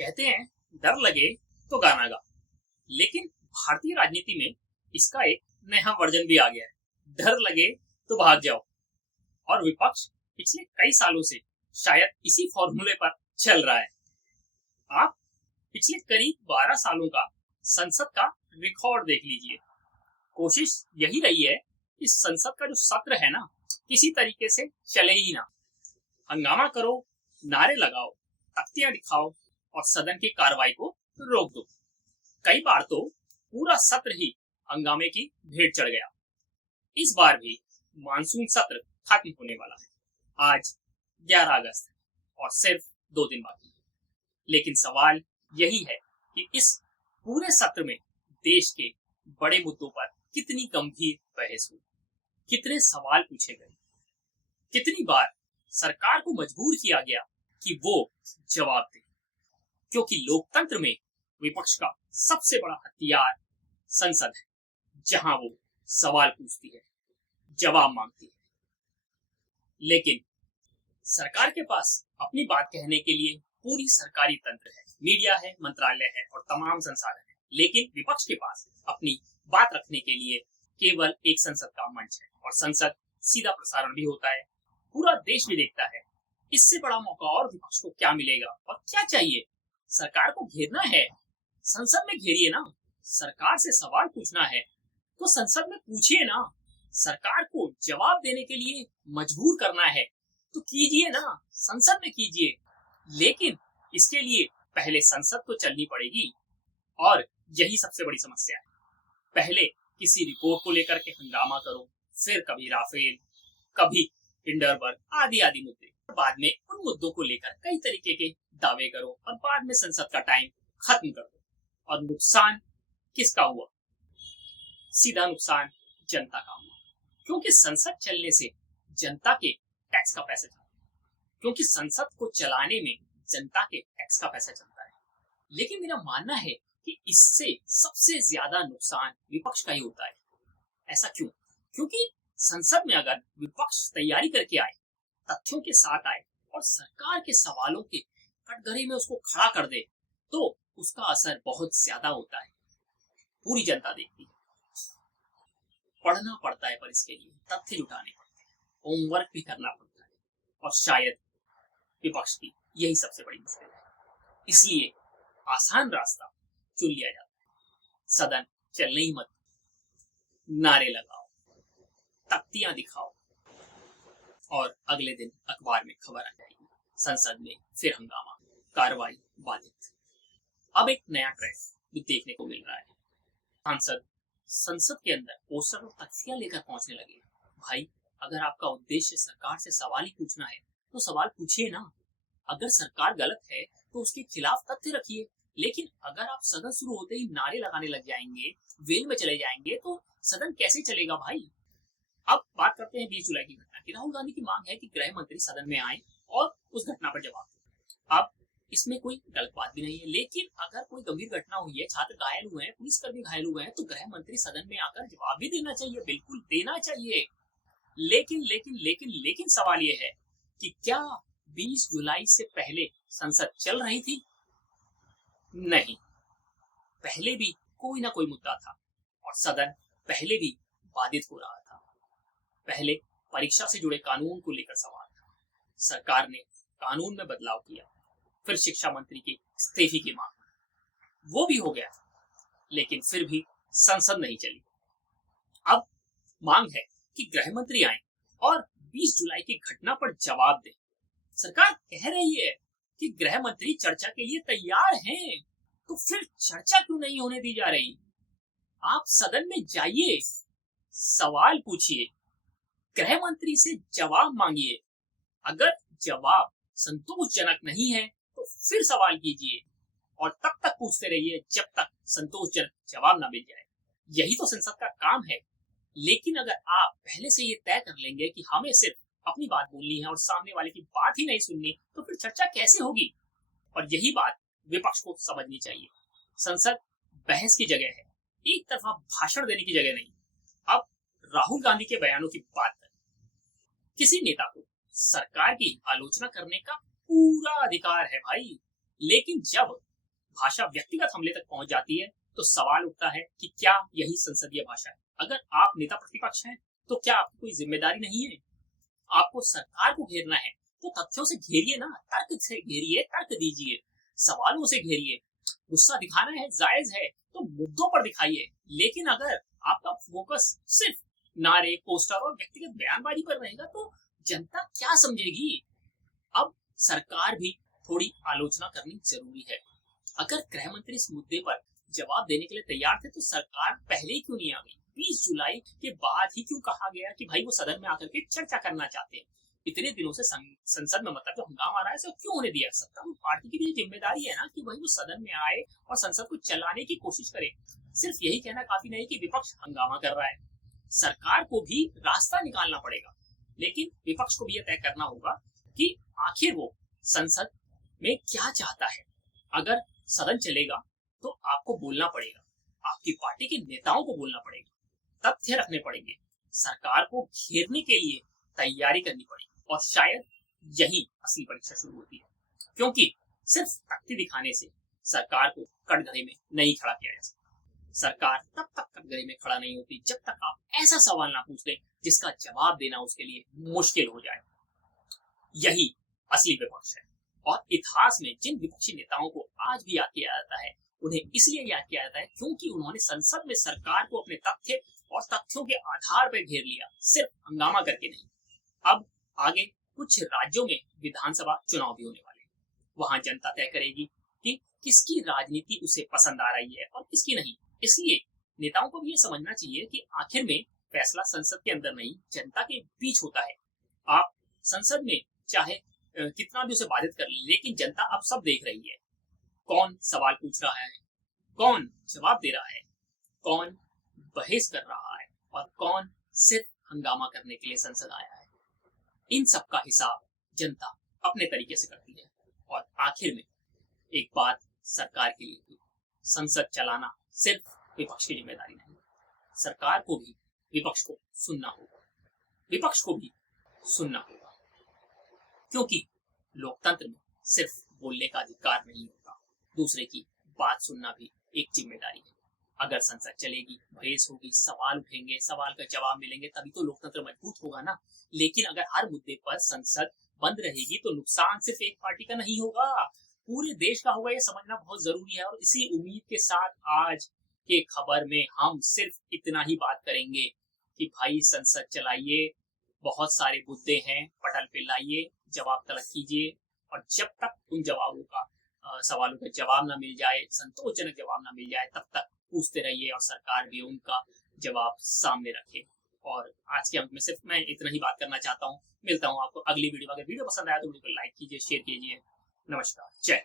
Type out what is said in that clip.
कहते हैं डर लगे तो गाना गा, लेकिन भारतीय राजनीति में इसका एक नया वर्जन भी आ गया है, डर लगे तो भाग जाओ। और विपक्ष पिछले कई सालों से शायद इसी फॉर्मूले पर चल रहा है। आप पिछले करीब 12 सालों का संसद का रिकॉर्ड देख लीजिए। कोशिश यही रही है कि संसद का जो सत्र है ना, किसी तरीके से चले ही ना। हंगामा करो, नारे लगाओ, तख्तियां दिखाओ और सदन की कार्रवाई को रोक दो। कई बार तो पूरा सत्र ही हंगामे की भेंट चढ़ गया। इस बार भी मानसून सत्र खत्म होने वाला है। आज 11 अगस्त है और सिर्फ 2 दिन बाकी है। लेकिन सवाल यही है कि इस पूरे सत्र में देश के बड़े मुद्दों पर कितनी गंभीर बहस हुई, कितने सवाल पूछे गए, कितनी बार सरकार को मजबूर किया गया कि वो जवाब दे। क्योंकि लोकतंत्र में विपक्ष का सबसे बड़ा हथियार संसद है, जहां वो सवाल पूछती है, जवाब मांगती है। लेकिन सरकार के पास अपनी बात कहने के लिए पूरी सरकारी तंत्र है, मीडिया है, मंत्रालय है और तमाम संसाधन है। लेकिन विपक्ष के पास अपनी बात रखने के लिए केवल एक संसद का मंच है और संसद सीधा प्रसारण भी होता है, पूरा देश भी देखता है। इससे बड़ा मौका और विपक्ष को क्या मिलेगा और क्या चाहिए? सरकार को घेरना है, संसद में घेरिए ना। सरकार से सवाल पूछना है तो संसद में पूछिए ना। सरकार को जवाब देने के लिए मजबूर करना है तो कीजिए ना, संसद में कीजिए। लेकिन इसके लिए पहले संसद तो चलनी पड़ेगी और यही सबसे बड़ी समस्या है। पहले किसी रिपोर्ट को लेकर के हंगामा करो, फिर कभी राफेल, कभी हिंडरबर्ग आदि आदि मुद्दे, बाद में उन मुद्दों को लेकर कई तरीके के दावे करो और बाद में संसद का टाइम खत्म कर दो। और नुकसान किसका हुआ? सीधा नुकसान जनता का हुआ, क्योंकि संसद चलने से जनता के टैक्स का पैसा चलता है, क्योंकि संसद को चलाने में जनता के टैक्स का पैसा चलता है। लेकिन मेरा मानना है कि इससे सबसे ज्यादा नुकसान विपक्ष का ही होता है। ऐसा क्यों? क्योंकि संसद में अगर विपक्ष तैयारी करके आए, तथ्यों के साथ आए और सरकार के सवालों के कटघरे में उसको खड़ा कर दे, तो उसका असर बहुत ज्यादा होता है। पूरी जनता देखती है। पढ़ना पड़ता है, पर इसके लिए तथ्य जुटाने पड़ते हैं, होमवर्क भी करना पड़ता है और शायद विपक्ष की यही सबसे बड़ी मुश्किल है। इसलिए आसान रास्ता चुन लिया जाता है। सदन चलने ही मत, नारे लगाओ, तख्तियां दिखाओ और अगले दिन अखबार में खबर आ जाएगी, संसद में फिर हंगामा, कार्रवाई बाधित। अब एक नया ट्रेंड भी देखने को मिल रहा है। संसद के अंदर पोस्टर और तख्तियां लेकर पहुंचने लगे। भाई, अगर आपका उद्देश्य सरकार से सवाल ही पूछना है तो सवाल पूछिए ना। अगर सरकार गलत है तो उसके खिलाफ तथ्य रखिए। लेकिन अगर आप सदन शुरू होते ही नारे लगाने लग जाएंगे, वेल में चले जाएंगे, तो सदन कैसे चलेगा भाई? अब बात करते हैं 20 जुलाई की घटना की। राहुल गांधी की मांग है कि गृह मंत्री सदन में आए और उस घटना पर जवाब दें। अब इसमें कोई गलत बात भी नहीं है, लेकिन अगर कोई गंभीर घटना हुई है, छात्र घायल हुए हैं, पुलिसकर्मी घायल हुए हैं, तो गृह मंत्री सदन में आकर जवाब भी देना चाहिए, बिल्कुल देना चाहिए। लेकिन लेकिन लेकिन लेकिन सवाल यह है कि क्या 20 जुलाई से पहले संसद चल रही थी? नहीं, पहले भी कोई ना कोई मुद्दा था और सदन पहले भी बाधित हो रहा था। पहले परीक्षा से जुड़े कानून को लेकर सवाल था, सरकार ने कानून में बदलाव किया, फिर शिक्षा मंत्री की इस्तीफे की मांग, वो भी हो गया था, लेकिन फिर भी संसद नहीं चली। अब मांग है कि गृह मंत्री आए और 20 जुलाई की घटना पर जवाब दें। सरकार कह रही है कि गृह मंत्री चर्चा के लिए तैयार हैं, तो फिर चर्चा क्यों नहीं होने दी जा रही? आप सदन में जाइए, सवाल पूछिए, गृह मंत्री से जवाब मांगिए। अगर जवाब संतोषजनक नहीं है तो फिर सवाल कीजिए और तब तक पूछते रहिए जब तक संतोषजनक जवाब ना मिल जाए। यही तो संसद का काम है। लेकिन अगर आप पहले से ये तय कर लेंगे कि हमें सिर्फ अपनी बात बोलनी है और सामने वाले की बात ही नहीं सुननी, तो फिर चर्चा कैसे होगी? और यही बात विपक्ष को समझनी चाहिए। संसद बहस की जगह है, एक तरफा भाषण देने की जगह नहीं। अब राहुल गांधी के बयानों की बात करें। किसी नेता को सरकार की आलोचना करने का पूरा अधिकार है भाई, लेकिन जब भाषा व्यक्तिगत हमले तक पहुंच जाती है तो सवाल उठता है कि क्या यही संसदीय भाषा है। अगर आप नेता प्रतिपक्ष हैं तो क्या आपकी कोई जिम्मेदारी नहीं है? आपको सरकार को घेरना है तो तथ्यों से घेरिए ना, तर्क से घेरिए, तर्क दीजिए, सवालों से घेरिए। गुस्सा दिखाना है, जायज है, तो मुद्दों पर दिखाइए। लेकिन अगर आपका फोकस सिर्फ नारे, पोस्टर और व्यक्तिगत बयानबाजी पर रहेगा तो जनता क्या समझेगी? अब सरकार भी थोड़ी आलोचना करनी जरूरी है। अगर गृह मंत्री इस मुद्दे पर जवाब देने के लिए तैयार थे तो सरकार पहले ही क्यों नहीं आ गई? 20 जुलाई के बाद ही क्यों कहा गया कि भाई वो सदन में आकर के चर्चा करना चाहते हैं? इतने दिनों से संसद में मतलब जो हंगामा आ रहा है तो क्यों होने दिया? सत्तारूढ़ पार्टी की भी जिम्मेदारी है ना कि भाई वो सदन में आए और संसद को चलाने की कोशिश करे। सिर्फ यही कहना काफी नहीं कि विपक्ष हंगामा कर रहा है। सरकार को भी रास्ता निकालना पड़ेगा, लेकिन विपक्ष को भी यह तय करना होगा कि आखिर वो संसद में क्या चाहता है। अगर सदन चलेगा तो आपको बोलना पड़ेगा, आपकी पार्टी के नेताओं को बोलना पड़ेगा, तथ्य रखने पड़ेंगे, सरकार को घेरने के लिए तैयारी करनी पड़ेगी। और शायद यही असली परीक्षा शुरू होती है, क्योंकि सिर्फ तख्ती दिखाने से सरकार को कटघरे में नहीं खड़ा किया जा सकता। सरकार तब तक कटघरे में खड़ा नहीं होती जब तक आप ऐसा सवाल ना पूछ लें जिसका जवाब देना उसके लिए मुश्किल हो जाए। यही असली विपक्ष है। और इतिहास में जिन विपक्षी नेताओं को आज भी याद किया जाता है, उन्हें इसलिए याद किया जाता है क्योंकि उन्होंने संसद में सरकार को अपने तथ्य और तथ्यों के आधार पर घेर लिया, सिर्फ हंगामा करके नहीं। अब आगे कुछ राज्यों में विधानसभा चुनाव भी होने वाले हैं। वहां जनता तय करेगी कि किसकी राजनीति उसे पसंद आ रही है और किसकी नहीं। इसलिए नेताओं को भी ये समझना चाहिए कि आखिर में फैसला संसद के अंदर नहीं, जनता के बीच होता है। आप संसद में चाहे कितना भी उसे बाधित कर ले, लेकिन जनता अब सब देख रही है। कौन सवाल पूछ रहा है, कौन जवाब दे रहा है, कौन बहस कर रहा है और कौन सिर्फ हंगामा करने के लिए संसद आया है। इन सब का हिसाब जनता अपने तरीके से करती है। और आखिर में एक बात सरकार के लिए, संसद चलाना सिर्फ विपक्ष की जिम्मेदारी नहीं, सरकार को भी विपक्ष को सुनना होगा, विपक्ष को भी सुनना होगा, क्योंकि लोकतंत्र में सिर्फ बोलने का अधिकार नहीं होता, दूसरे की बात सुनना भी एक जिम्मेदारी है। अगर संसद चलेगी, बहस होगी, सवाल उठेंगे, सवाल का जवाब मिलेंगे, तभी तो लोकतंत्र मजबूत होगा ना। लेकिन अगर हर मुद्दे पर संसद बंद रहेगी तो नुकसान सिर्फ एक पार्टी का नहीं होगा, पूरे देश का होगा। ये समझना बहुत जरूरी है। और इसी उम्मीद के साथ आज के खबर में हम सिर्फ इतना ही बात करेंगे कि भाई संसद चलाइए, बहुत सारे मुद्दे हैं, पटल पे लाइए, जवाब तलब कीजिए। और जब तक उन जवाबों का सवालों का जवाब ना मिल जाए, संतोषजनक जवाब ना मिल जाए, तब तक पूछते रहिए और सरकार भी उनका जवाब सामने रखे। और आज के अंक में सिर्फ मैं इतना ही बात करना चाहता हूँ। मिलता हूँ आपको अगली वीडियो। अगर वीडियो पसंद आया तो वीडियो को लाइक कीजिए, शेयर कीजिए। नमस्कार, जय।